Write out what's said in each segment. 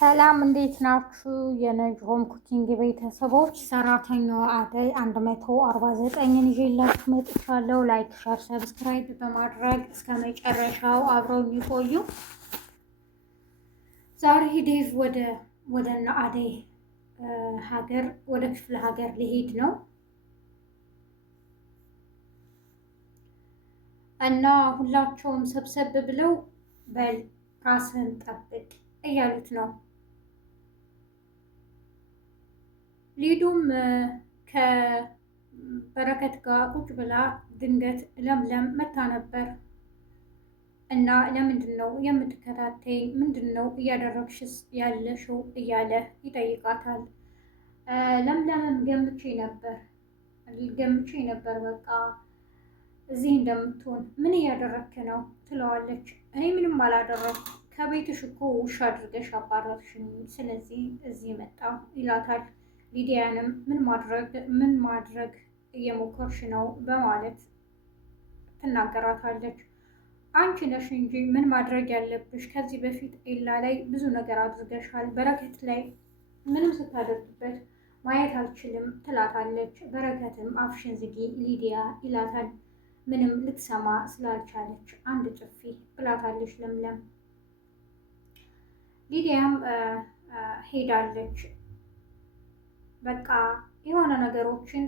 ሰላም እንዴት ናችሁ? የነጅሆም ኩኪንግ ቤተሰቦች ሰራተኛዋ አደይ 149ን ይዤላችሁ መጥቻለሁ። ላይክ፣ ሸር፣ ሰብስክራይብ በማድረግ እስከ መጨረሻው አብረው ይቆዩ። ዛሬ ዴቭ ወደ እነ አደይ ሀገር ወደ ክፍለ ሀገር ሊሄድ ነው እና ሁላቸውም ሰብሰብ ብለው በል ራስህን ጠብቅ እያሉት ነው። ሊዱም ከበረከት ጋር ቁጭ ብላ ድንገት ለምለም መታ ነበር እና ለምንድን ነው የምትከታተይኝ? ምንድን ነው እያደረግሽስ ያለሽው? እያለ ይጠይቃታል። ለምለምም ገምቼ ነበር በቃ እዚህ እንደምትሆን። ምን እያደረግክ ነው ትለዋለች። እኔ ምንም አላደረግኩ፣ ከቤትሽ እኮ ውሻ አድርገሽ አባረርሽኝ፣ ስለዚህ እዚህ መጣ ይላታል። ሊዲያንም ምን ማድረግ እየሞከርሽ ነው በማለት ትናገራታለች። አንቺ ነሽ እንጂ ምን ማድረግ ያለብሽ፣ ከዚህ በፊት ኤላ ላይ ብዙ ነገር አድርገሻል፣ በረከት ላይ ምንም ስታደርግበት ማየት አልችልም ትላታለች። በረከትም አፍሽን ዝጊ ሊዲያ ይላታል። ምንም ልትሰማ ስላልቻለች አንድ ጥፊ ብላታለች ለምለም። ሊዲያም ሄዳለች። በቃ የሆነ ነገሮችን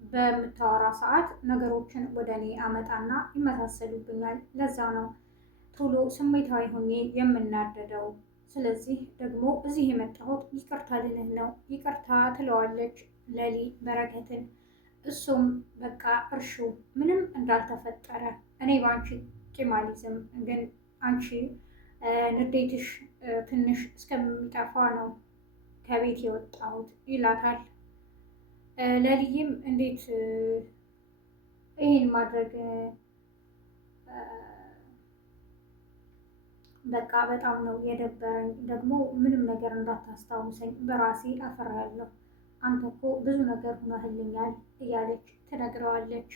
በምታወራ ሰዓት ነገሮችን ወደ እኔ አመጣና ይመሳሰሉብኛል። ለዛ ነው ቶሎ ስሜታዊ ሆኜ የምናደደው። ስለዚህ ደግሞ እዚህ የመጣሁት ይቅርታ ልልህ ነው። ይቅርታ ትለዋለች ለሊ በረከትን። እሱም በቃ እርሹ ምንም እንዳልተፈጠረ፣ እኔ በአንቺ ቂማሊዝም ግን አንቺ ንዴትሽ ትንሽ እስከሚጠፋ ነው ከቤት የወጣሁት ይላታል። ለሊይም እንዴት ይህን ማድረግ በቃ በጣም ነው የደበረኝ፣ ደግሞ ምንም ነገር እንዳታስታውሰኝ በራሴ አፈራለሁ፣ አንተ እኮ ብዙ ነገር ሆነህልኛል እያለች ትነግረዋለች።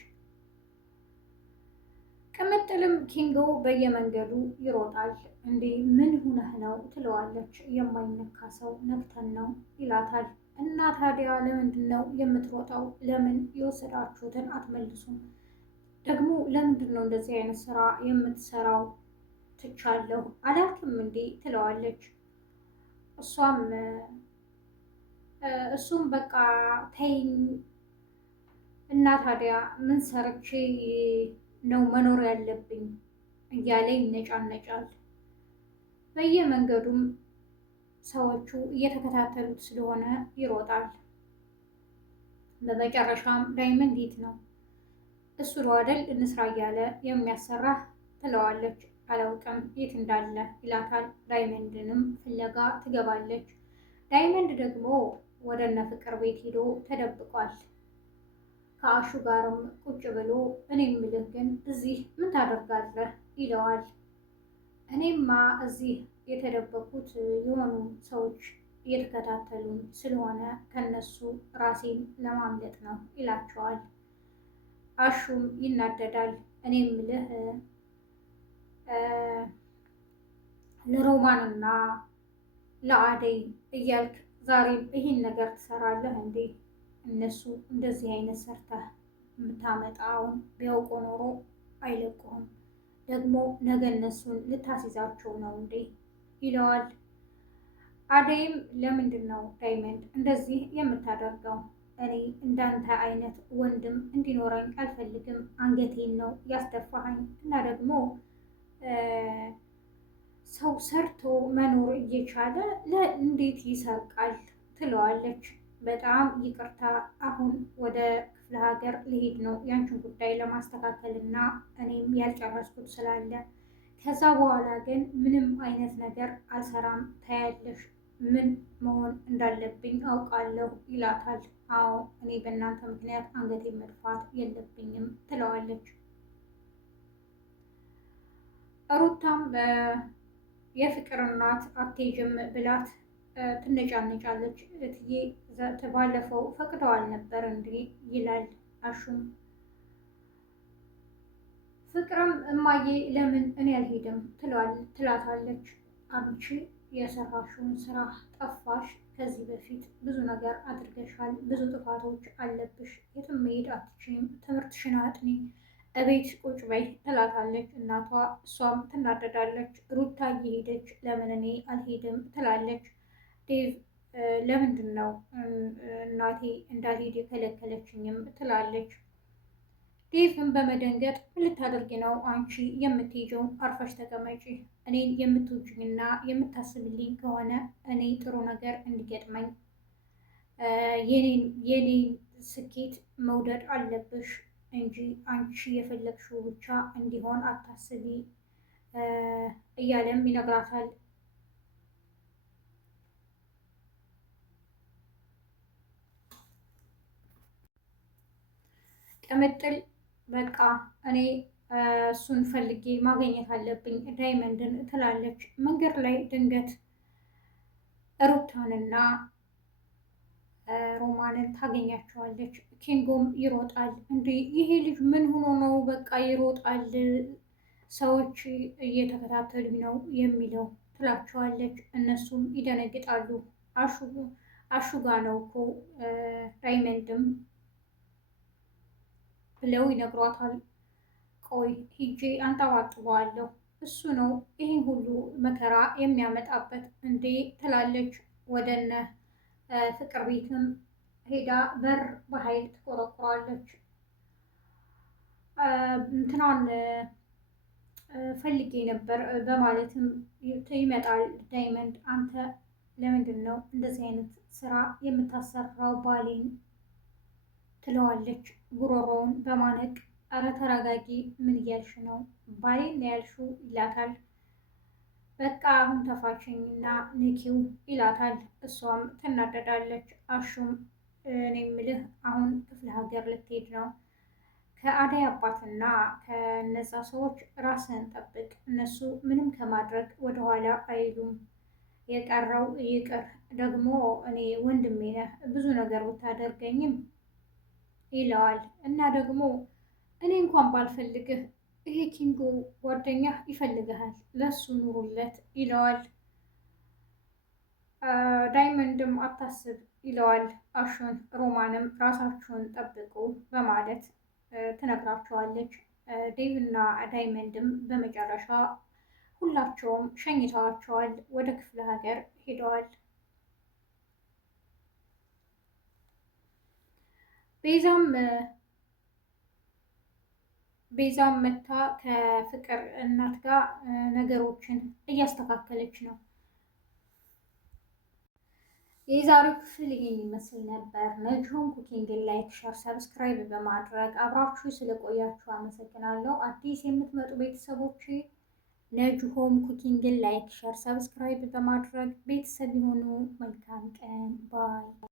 ቅምጥልም ኪንጎ በየመንገዱ ይሮጣል። እንዴ ምን ሁነህ ነው ትለዋለች። የማይነካ ሰው ነክተን ነው ይላታል። እና ታዲያ ለምንድን ነው የምትሮጠው? ለምን የወሰዳችሁትን አትመልሱም? ደግሞ ለምንድን ነው እንደዚህ አይነት ስራ የምትሰራው? ትቻለሁ አላልክም እንዴ ትለዋለች። እሱም በቃ ተይኝ እና ታዲያ ምን ሰርቼ ነው መኖር ያለብኝ እያለ ይነጫነጫል። በየመንገዱም ሰዎቹ እየተከታተሉት ስለሆነ ይሮጣል። በመጨረሻም ዳይመንድ የት ነው? እሱ አይደል እንስራ እያለ የሚያሰራህ ትለዋለች። አላውቅም የት እንዳለ ይላታል። ዳይመንድንም ፍለጋ ትገባለች። ዳይመንድ ደግሞ ወደ እነ ፍቅር ቤት ሄዶ ተደብቋል። ከአሹ ጋርም ቁጭ ብሎ እኔ የምልህ ግን እዚህ ምን ታደርጋለህ ይለዋል። እኔማ እዚህ የተደበቁት የሆኑ ሰዎች እየተከታተሉኝ ስለሆነ ከነሱ ራሴን ለማምለጥ ነው ይላቸዋል። አሹም ይናደዳል። እኔ የምልህ ለሮማንና ለአደይ እያልክ ዛሬም ይህን ነገር ትሰራለህ እንዴ? እነሱ እንደዚህ አይነት ሰርተህ የምታመጣውን ቢያውቁ ኖሮ አይለቁህም። ደግሞ ነገ እነሱን ልታስይዛቸው ነው እንዴ ይለዋል። አደይም ለምንድን ነው ዳይመንድ እንደዚህ የምታደርገው? እኔ እንዳንተ አይነት ወንድም እንዲኖረኝ አልፈልግም። አንገቴን ነው ያስደፋኸኝ እና ደግሞ ሰው ሰርቶ መኖር እየቻለ እንዴት ይሰርቃል? ትለዋለች። በጣም ይቅርታ፣ አሁን ወደ ክፍለ ሀገር ልሄድ ነው ያንቺን ጉዳይ ለማስተካከል እና እኔም ያልጨረስኩት ስላለ ከዛ በኋላ ግን ምንም አይነት ነገር አልሰራም። ታያለሽ ምን መሆን እንዳለብኝ አውቃለሁ ይላታል። አዎ እኔ በእናንተ ምክንያት አንገቴን መድፋት የለብኝም ትለዋለች። ሩታም የፍቅር እናት አትሄጂም ብላት ትነጫነጫለች። እትዬ ባለፈው ፈቅደዋል ነበር እንዴ ይላል አሹም። ፍቅርም እማዬ ለምን እኔ አልሄድም ትላታለች። አንቺ የሰራሽውን ስራ ጠፋሽ። ከዚህ በፊት ብዙ ነገር አድርገሻል፣ ብዙ ጥፋቶች አለብሽ፣ የትም መሄድ አትችይም፣ ትምህርትሽን አጥኒ፣ እቤት ቁጭ በይ ትላታለች እናቷ። እሷም ትናደዳለች። ሩታ እየሄደች ለምን እኔ አልሄድም ትላለች። ዴቭ ለምንድን ነው እናቴ እንዳልሄድ የከለከለችኝም ትላለች። ዴቭን በመደንገጥ ምን ልታደርጊ ነው አንቺ የምትሄጂው? አርፈሽ ተቀመጪ። እኔን የምትወጂኝና የምታስብልኝ ከሆነ እኔ ጥሩ ነገር እንዲገጥመኝ የኔን ስኬት መውደድ አለብሽ እንጂ አንቺ የፈለግሽው ብቻ እንዲሆን አታስቢ እያለም ይነግራታል። ቅምጥል በቃ እኔ እሱን ፈልጌ ማግኘት አለብኝ ዳይመንድን ትላለች። መንገድ ላይ ድንገት ሩታንና ሮማንን ታገኛቸዋለች። ኪንጎም ይሮጣል። እንዴ ይሄ ልጅ ምን ሆኖ ነው በቃ ይሮጣል፣ ሰዎች እየተከታተሉኝ ነው የሚለው ትላቸዋለች። እነሱም ይደነግጣሉ። አሹጋ ነው እኮ ዳይመንድም ብለው ይነግሯታል። ቆይ ሂጄ አንጠባጥበዋለሁ፣ እሱ ነው ይህን ሁሉ መከራ የሚያመጣበት እንዴ ትላለች። ወደነ ፍቅር ቤትም ሄዳ በር በኃይል ትቆረቁራለች። እንትናን ፈልጌ ነበር በማለትም ይመጣል ዳይመንድ። አንተ ለምንድን ነው እንደዚህ አይነት ስራ የምታሰራው ባሌን ትለዋለች ጉሮሮውን በማነቅ። እረ ተረጋጊ፣ ምን እያልሽ ነው? ባሌን ነው ያልሽው ይላታል። በቃ አሁን ተፋችኝና ንኪው ይላታል። እሷም ትናደዳለች። አሹም እኔ የምልህ አሁን ክፍለ ሀገር ልትሄድ ነው፣ ከአደይ አባትና ከነዛ ሰዎች ራስህን ጠብቅ፣ እነሱ ምንም ከማድረግ ወደኋላ አይሉም፣ የቀረው ይቅር፣ ደግሞ እኔ ወንድሜ ነህ፣ ብዙ ነገር ብታደርገኝም ይለዋል። እና ደግሞ እኔ እንኳን ባልፈልግህ ይሄ ኪንጎ ጓደኛ ይፈልግሃል፣ ለሱ ኑሩለት ይለዋል። ዳይመንድም አታስብ ይለዋል አሹን። ሮማንም ራሳችሁን ጠብቁ በማለት ትነግራቸዋለች። ዴቭ እና ዳይመንድም በመጨረሻ ሁላቸውም ሸኝተዋቸዋል፣ ወደ ክፍለ ሀገር ሄደዋል። ቤዛም መታ ከፍቅር እናት ጋር ነገሮችን እያስተካከለች ነው። የዛሬው ክፍል ይህን ይመስል ነበር። ነጅሆም ኩኪንግን ላይክ፣ ሸር፣ ሰብስክራይብ በማድረግ አብራችሁ ስለቆያችሁ አመሰግናለሁ። አዲስ የምትመጡ ቤተሰቦች ነጅሆም ኩኪንግን ላይክ፣ ሸር፣ ሰብስክራይብ በማድረግ ቤተሰብ የሆኑ መልካም ቀን ባይ